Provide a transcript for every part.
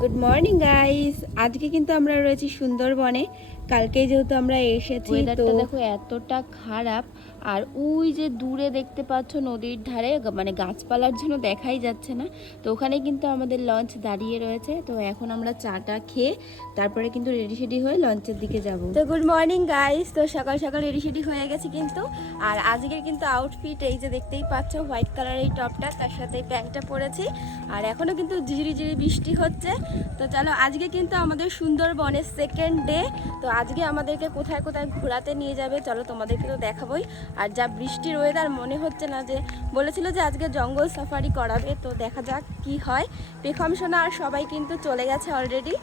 Good morning guys. আজকে কিন্তু আমরা রয়েছি সুন্দরবনে। কালকে যেহেতু আমরা এসেছি, তো দেখো এতটা খারাপ। আর ওই যে দূরে দেখতে পাচ্ছ নদীর ধারে মানে গাছপালার জন্য দেখাই যাচ্ছে না, তো ওখানে কিন্তু আমাদের লঞ্চ দাঁড়িয়ে রয়েছে। তো এখন আমরা চাটা খেয়ে তারপরে কিন্তু রেডি সেডি হয়ে লঞ্চের দিকে যাব। তো গুড মর্নিং গাইস, তো সকাল সকাল রেডি সেডি হয়ে গেছি কিন্তু। আর আজকের কিন্তু আউটফিট এই যে দেখতেই পাচ্ছ, হোয়াইট কালারের এই টপটা, তার সাথে এই প্যান্টটা পরেছি। আর এখনও কিন্তু ঝিরি ঝিরি বৃষ্টি হচ্ছে। তো চলো, আজকে কিন্তু আমাদের সুন্দরবনের সেকেন্ড ডে। তো আজকে আমাদেরকে কোথায় কোথায় ঘোরাতে নিয়ে যাবে চলো তোমাদেরকে তো দেখাবোই। আর যা বৃষ্টির ওয়েদার, মনে হচ্ছে না যে, বলেছিল যে আজকে জঙ্গল সাফারি করাবে, তো দেখা যাক কি হয়। পেখম সোনা আর সবাই কিন্তু চলে গেছে অলরেডি।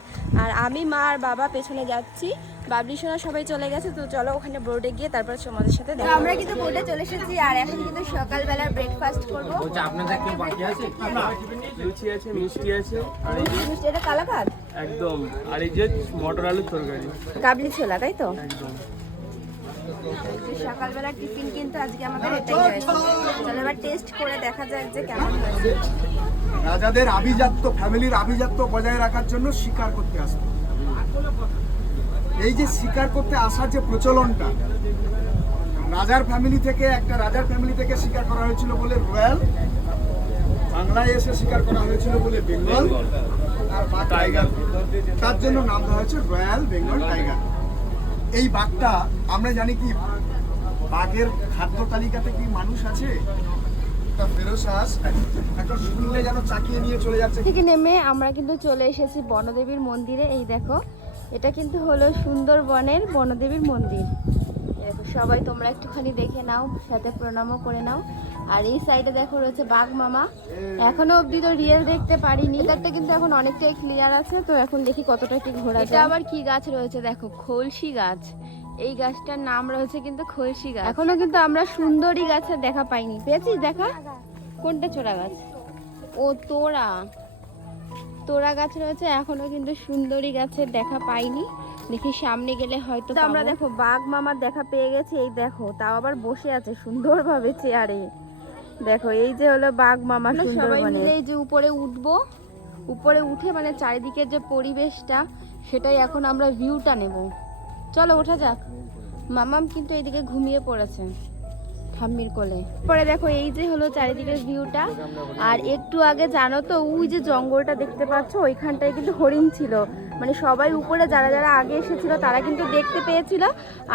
আর আমি, মা আর বাবা পেছনে যাচ্ছি, বাবলি সোনা সবাই চলে গেছে। তো চলো ওখানে বোর্ডে গিয়ে তারপর তোমাদের সাথে দেখা। আমরা কিন্তু বোর্ডে চলে এসেছি আর এখন কিন্তু সকালবেলা ব্রেকফাস্ট করবো। আপনাদের কেউ বাকি আছে? লুচি আছে, মিষ্টি আছে, আর এই যে মিষ্টি, এটা কালাকাঁদ একদম, আর এই যে মটর আলুর তরকারি, কাবলি ছোলা, তাই তো? একদম। সকালবেলা টিফিন কিন্তু আজকে আমাদের এটাই হয়েছে। চলো এবার টেস্ট করে দেখা যাক যে কেমন হয়েছে। রাজাদের আভিজাত্য, ফ্যামিলির আভিজাত্য বজায় রাখার জন্য শিকার করতে আসতো। এই যে শিকার করতে আসার যে প্রচলনটা, রাজার ফ্যামিলি থেকে শিকার করা হয়েছিল বলে রয়্যাল, বাংলায় এসে শিকার করা হয়েছিল বলে বেঙ্গল, আর বাঘ টাইগার, তার জন্য নাম দেওয়া হয়েছে রয়্যাল বেঙ্গল টাইগার। এই বাঘটা আমরা জানি কি, বাঘের খাদ্য তালিকাতে কি মানুষ আছে? এখন শুনলে যেন চাকিয়ে নিয়ে চলে যাচ্ছে। থেকে নেমে আমরা কিন্তু চলে এসেছি বনদেবীর মন্দিরে। এই দেখো, এটা কিন্তু হলো সুন্দরবনের বনদেবীর মন্দির। দেখো সবাই তোমরা একটুখানি দেখে নাও, সাথে প্রণামও করে নাও। আর এই সাইডে দেখো রয়েছে বাঘ মামা। এখনো অবধি তো রিয়েল দেখতে পারিনি, এটা কিন্তু এখন অনেকটাই ক্লিয়ার আছে। তো এখন দেখি কতটা কি ঘোরা যায়। এটা আবার কি গাছ রয়েছে দেখো, খলসি গাছ। এই গাছটার নাম রয়েছে কিন্তু খলসি গাছ। এখনো কিন্তু আমরা সুন্দরী গাছের দেখা পাইনি। পেয়েছিস দেখা? কোনটা? চোরা গাছ? ও তোরা গাছ রয়েছে, এখনো কিন্তু সুন্দরী গাছের দেখা পাইনি। দেখি সামনে গেলে হয়তো আমরা দেখো বাঘ মামার দেখা পেয়ে গেছি। এই দেখো, তাও আবার বসে আছে সুন্দরভাবে চেয়ারে। দেখো এই যে হলো বাঘ মামা সুন্দরবনে। সবাই মিলে এই যে উপরে উঠবো, উপরে উঠে মানে চারিদিকের যে পরিবেশটা, সেটাই এখন আমরা ভিউটা নেব। চলো ওঠা যাক। মামাম কিন্তু এইদিকে ঘুমিয়ে পড়েছে ঠাম্মির কোলে। পরে দেখো এই যে হলো চারিদিকের ভিউটা। আর একটু আগে জানো তো, ওই যে জঙ্গলটা দেখতে পাচ্ছ, ওইখানটায় কিন্তু হরিণ ছিল। মানে সবাই উপরে যারা যারা আগে এসেছিল তারা কিন্তু দেখতে পেয়েছিল,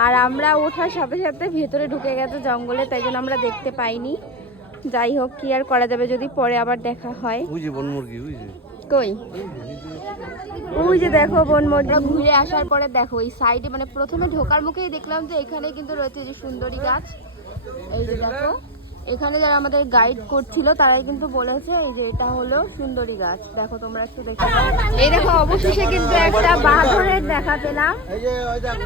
আর আমরা ওঠার সাথে সাথে ভেতরে ঢুকে গেছে জঙ্গলে, তাই জন্য আমরা দেখতে পাইনি। যাই হোক, কি আর করা যাবে, যদি পরে আবার দেখা হয়। ওই যে বনমুরগি, ওই যে কই, ওই যে দেখো বনমুরগি। ঘুরে আসার পরে দেখো এই সাইডে, মানে প্রথমে ঢোকার মুখেই দেখলাম যে এখানে কিন্তু রয়েছে যে সুন্দরী গাছ। এই যে দেখো, এখানে যারা আমাদের গাইড করছিল তারাই কিন্তু বলেছে এই যে এটা হলো সুন্দরী গাছ। দেখো তোমরা একটু দেখো। এই দেখো অবশেষে কিন্তু একটা বাঁদরের দেখা পেলাম।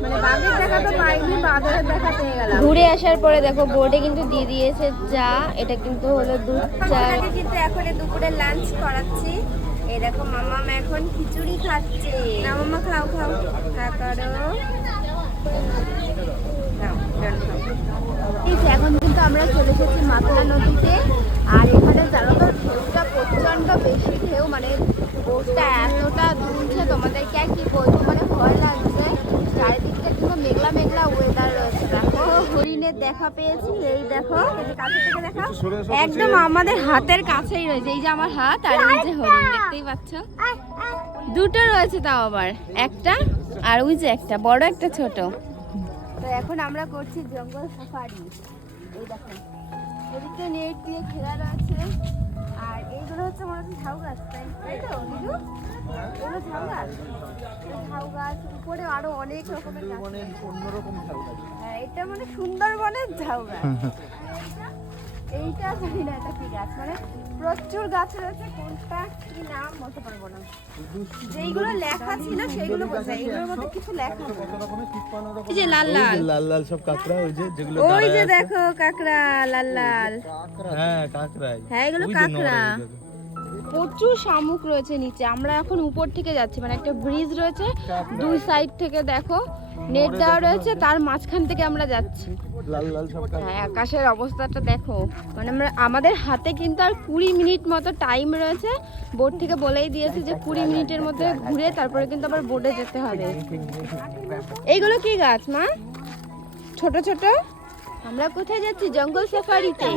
মানে বাঘের দেখা তো পাইনি, বাঁদরের দেখা পেয়ে গেলাম। ঘুরে আসার পরে দেখো বোর্ডে কিন্তু দিয়ে দিয়েছে চা। এটা কিন্তু হলো দুধ চা। কিন্তু এখন দুপুরে লাঞ্চ করাচ্ছি। এই দেখো মামা এখন খিচুড়ি খাচ্ছে। না মামা, খাও খাও, খা করো। এখন কিন্তু আমরা চলে এসেছি মাতলা নদীতে। আর এখানে জানো তো ঢেউটা প্রচন্ড বেশি ঢেউ, মানে বোটটা এতটা দুলছে, তোমাদেরকে আর কি বলবো, মানে ভয় লাগছে। চারিদিকটা কিন্তু মেঘলা মেঘলা ওয়েদার রয়েছে। দেখো হরিণের দেখা পেয়েছি। এই দেখো, কাছে থেকে দেখা, একদম আমাদের হাতের কাছেই রয়েছে। এই যে আমার হাত, আর এই যে হরিণ দেখতেই পাচ্ছ, দুটো রয়েছে, তাও আবার একটা, আর ওই যে একটা বড়, একটা ছোট। তো এখন আমরা করছি জঙ্গল সাফারি। এই দেখো এদিকে নেট দিয়ে ঘেরা রয়েছে। আর এইগুলো হচ্ছে মনে হচ্ছে ঝাউ গাছ, তাই তো দিদু? এগুলো ঝাউ গাছ, ঝাউ গাছ। উপরে আরো অনেক রকমের গাছ, অন্যরকম ঝাউ গাছ। হ্যাঁ, এটা মানে সুন্দরবনের ঝাউ গাছ। এইটা জানি না এটা কি গাছ, মানে প্রচুর গাছ রয়েছে। কোনটা কি নাম বলতে পারবো না। যেইগুলো লেখা ছিল সেইগুলো বলছে, এইগুলোর মধ্যে কিছু লেখা নেই। এই যে লাল লাল লাল লাল সব কাঁকড়া, ওই যে যেগুলো ওই যে দেখো কাঁকড়া, লাল লাল। হ্যাঁ কাঁকড়াই, হ্যাঁ এগুলো কাঁকড়া। প্রচুর শামুক রয়েছে নিচে। আমরা এখন উপর থেকে যাচ্ছি, মানে একটা ব্রিজ রয়েছে, দুই সাইড থেকে দেখো নেট দেওয়া রয়েছে, তার মাঝখান থেকে আমরা যাচ্ছি। লাল লাল সব হ্যাঁ, আকাশের অবস্থাটা দেখো, মানে আমাদের হাতে কিন্তু আর 20 মিনিট মতো টাইম রয়েছে। বোর্ড থেকে বলেই দিয়েছে যে 20 মিনিটের মধ্যে ঘুরে তারপরে কিন্তু আবার বোর্ডে যেতে হবে। এইগুলো কি গাছ মা? ছোট ছোট। আমরা কোথায় যাচ্ছি? জঙ্গল সাফারিতে।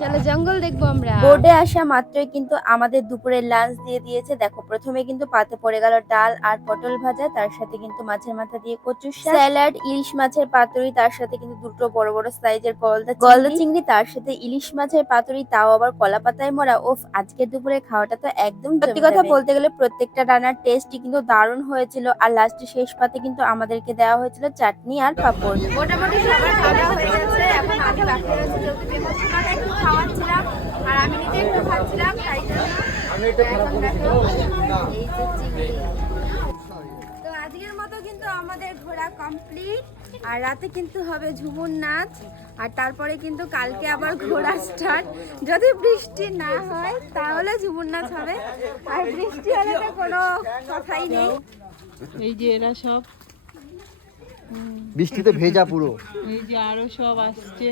চলো জঙ্গল দেখবো আমরা। বোর্ডে আসা মাত্রই কিন্তু আমাদের দুপুরের লাঞ্চ দিয়ে দিয়েছে। দেখো প্রথমে কিন্তু পাতে পড়ে গেল ডাল আর পটল ভাজা, তার সাথে কিন্তু মাছের মাথা দিয়ে কচুর শাক, স্যালাড, ইলিশ মাছের পাতুরি, তার সাথে কিন্তু দুটো বড় বড় সাইজের গলদা চিংড়ি, তার সাথে ইলিশ মাছের পাতুরি, তাও আবার কলা পাতায় মোড়া। ওফ, আজকের দুপুরে খাওয়াটা তো একদম সত্যি কথা বলতে গেলে প্রত্যেকটা রান্নার টেস্টই কিন্তু দারুণ হয়েছিল। আর লাস্টে শেষ পাতে কিন্তু আমাদেরকে দেওয়া হয়েছিল চাটনি আর পাঁপড়। মোটামুটি সবার খাওয়া হয়ে গেছে, এখন আগে বাকি রয়েছে, যেহেতু বেগুনটা একটু খাওয়াচ্ছিলাম আর আমি নিজে একটু খাচ্ছিলাম, তাই জন্য এখন দেখো এই যে চিংড়ি। তো আজকের মতো কিন্তু আমাদের ঘোরা কমপ্লিট, আর রাতে কিন্তু হবে ঝুমুর নাচ, আর তারপরে কিন্তু কালকে আবার ঘোরা স্টার্ট। যদি বৃষ্টি না হয় তাহলে ঝুমুর নাচ হবে, আর বৃষ্টি হলে তো কোনো কথাই নেই। এই যে এরা সব, বৃষ্টিতে ভেজা পুরো। এই যে আরো সব আসছে।